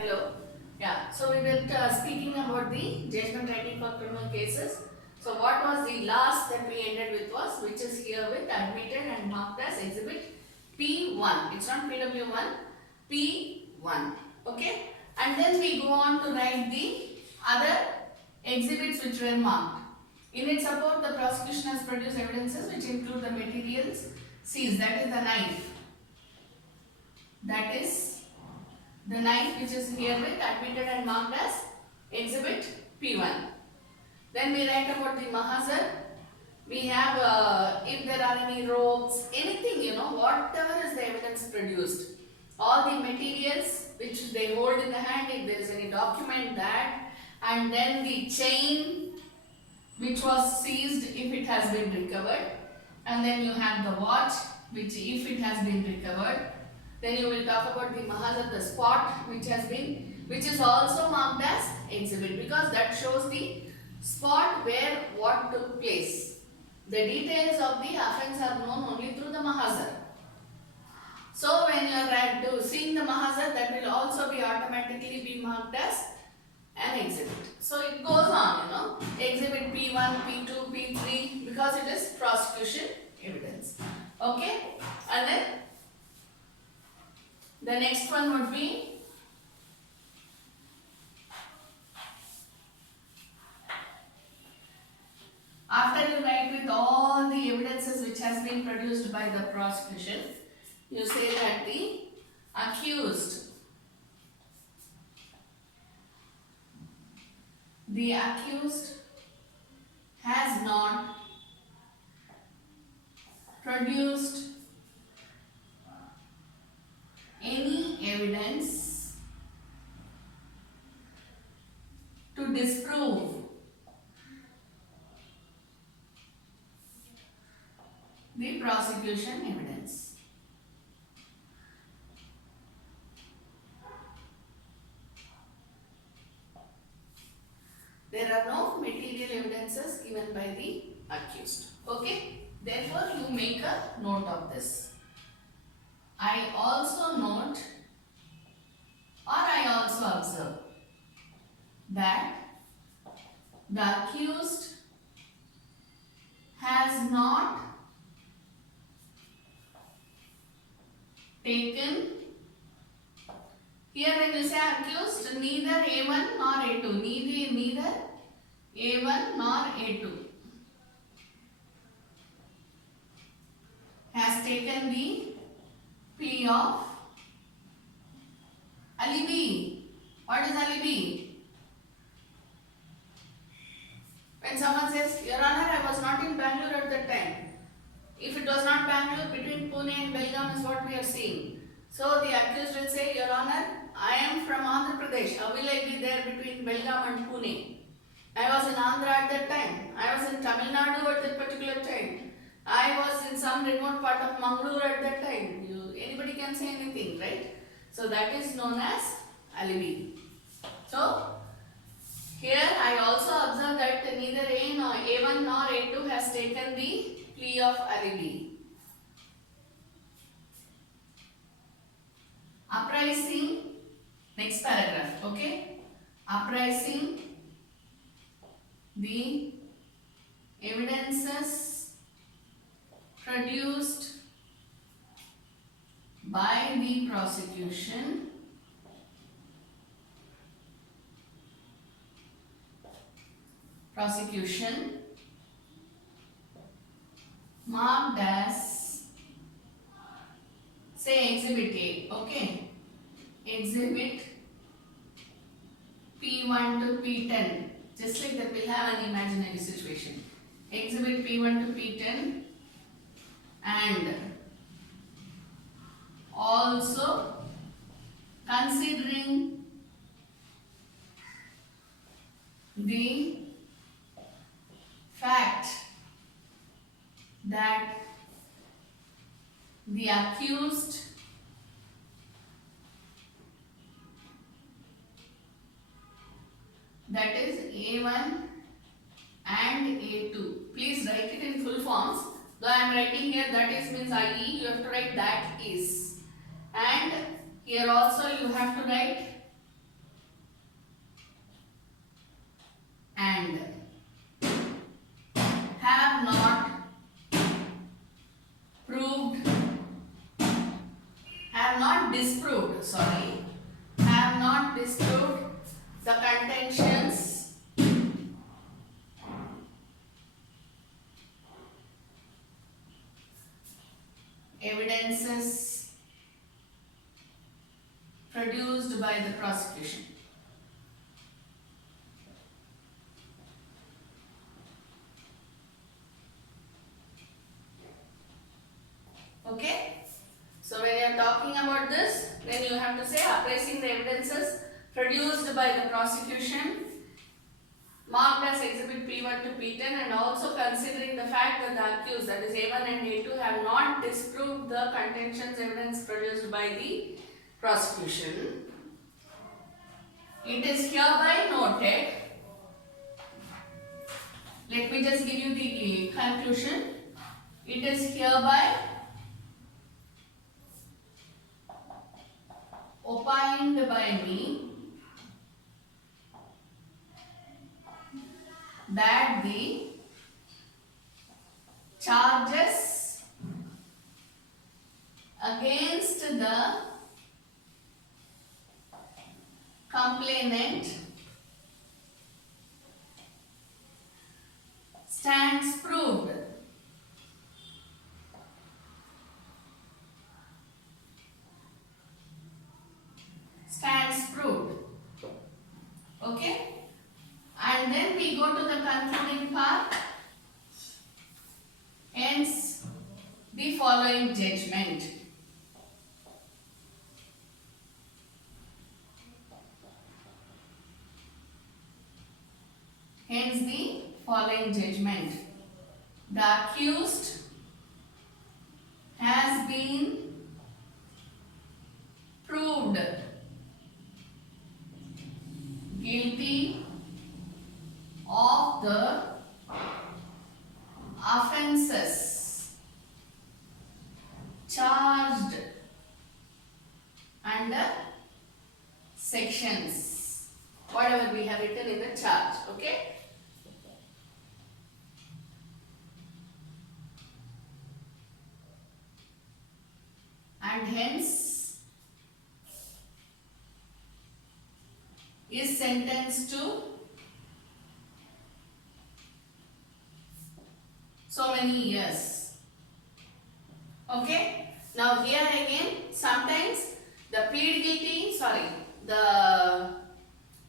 Hello. Yeah. So we were speaking about the judgment writing for criminal cases. So what was the last that we ended with was, which is here with admitted and marked as exhibit P1. It's not PW1, P1. Okay. And then we go on to write the other exhibits which were marked. In its support, the prosecution has produced evidences which include the materials seized. That is the knife. That is the knife which is herewith admitted and marked as exhibit P1. Then we write about the mahazar. We have if there are any ropes, anything, whatever is the evidence produced. All the materials which they hold in the hand, if there is any document, that, and then the chain which was seized if it has been recovered, and then you have the watch which if it has been recovered. Then you will talk about the mahazar, the spot which is also marked as exhibit, because that shows the spot where what took place. The details of the offence are known only through the mahazar. So when you are seeing the mahazar, that will also be automatically be marked as an exhibit. So it goes on, exhibit P1, P2, P3, because it is prosecution evidence. Okay, and then the next one would be after you write with all the evidences which has been produced by the prosecution, you say that the accused has not produced any evidence to disprove the prosecution evidence. There are no material evidences given by the accused. Okay? Therefore, you make a note of this. I also note, or I also observe, that the accused has not taken, here when you say accused, neither A1 nor A2, neither A1 nor A2 has taken the plea of alibi. What is alibi? When someone says, Your Honor, I was not in Bangalore at that time. If it was not Bangalore, between Pune and Belgaum is what we are seeing. So the accused will say, Your Honor, I am from Andhra Pradesh. How will I be there between Belgaum and Pune? I was in Andhra at that time. I was in Tamil Nadu at that particular time. I was in some remote part of Mangalore at that time. Anybody can say anything, right? So that is known as alibi. So here I also observe that neither A1 nor A2 has taken the plea of alibi. Uprising, next paragraph, okay? Uprising the evidences produced by the prosecution marked as, say, exhibit A, okay? Exhibit P1 to P10, just like that we'll have an imaginary situation. Exhibit P1 to P10 and also considering the fact that the accused that is A1 and A2. Please write it in full forms. Though I am writing here that is means IE, you have to write that is. And here also you have to write not disproved, have not disproved the contentions evidences produced by the prosecution. Okay? So when you are talking about this, then you have to say appraising the evidences produced by the prosecution marked as exhibit P1 to P10, and also considering the fact that the accused, that is A1 and A2, have not disproved the contentions evidence produced by the prosecution. It is hereby noted. Let me just give you the conclusion. It is hereby opined by me that the charges against the complainant stands proved. Stands proved. Okay? And then we go to the concluding part. Hence, the following judgment. Hence, the following judgment. The accused has been proved guilty of the offences charged under sections, whatever we have written in the charge. Okay? And hence is sentenced to so many years. Okay? Now here again, sometimes the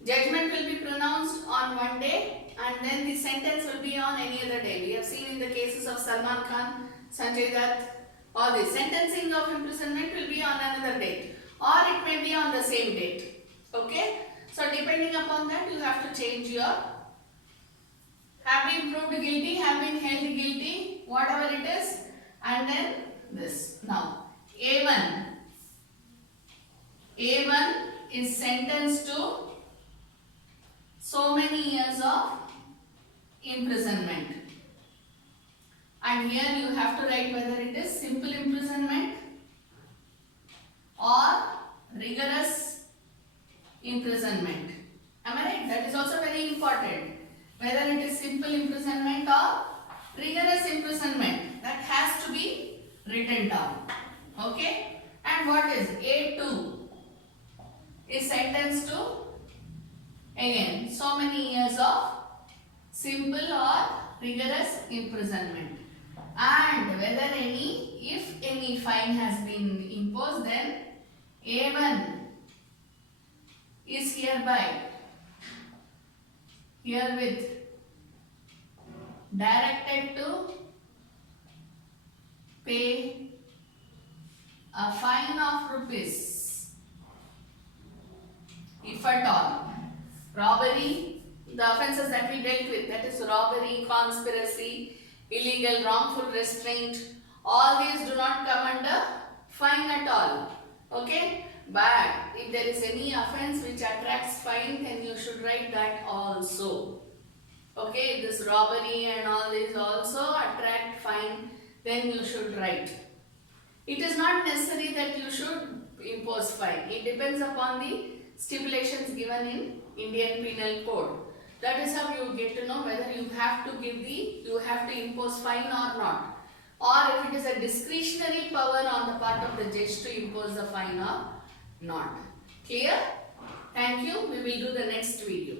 judgment will be pronounced on one day and then the sentence will be on any other day. We have seen in the cases of Salman Khan, Sanjay Dutt, all the sentencing of imprisonment will be on another date, or it may be on the same date. Okay? So depending upon that, you have to change your have been proved guilty, have been held guilty, whatever it is, and then this. Now, A1 is sentenced to so many years of imprisonment. And here you have to write whether it is simple imprisonment or rigorous imprisonment. Am I right? That is also very important. Whether it is simple imprisonment or rigorous imprisonment, that has to be written down. Okay? And what is A2 is sentenced to again so many years of simple or rigorous imprisonment. And whether if any fine has been imposed, then A1 is herewith directed to pay a fine of rupees, if at all. Robbery, the offences that we dealt with, that is robbery, conspiracy, illegal wrongful restraint, all these do not come under fine at all. Okay? But if there is any offence which attracts fine, then you should write that also. Okay? If this robbery and all these also attract fine, then you should write. It is not necessary that you should impose fine. It depends upon the stipulations given in Indian Penal Code. That is how you get to know whether you have to impose fine or not. or if it is a discretionary power on the part of the judge to impose the fine or not. Clear? Thank you. We will do the next video.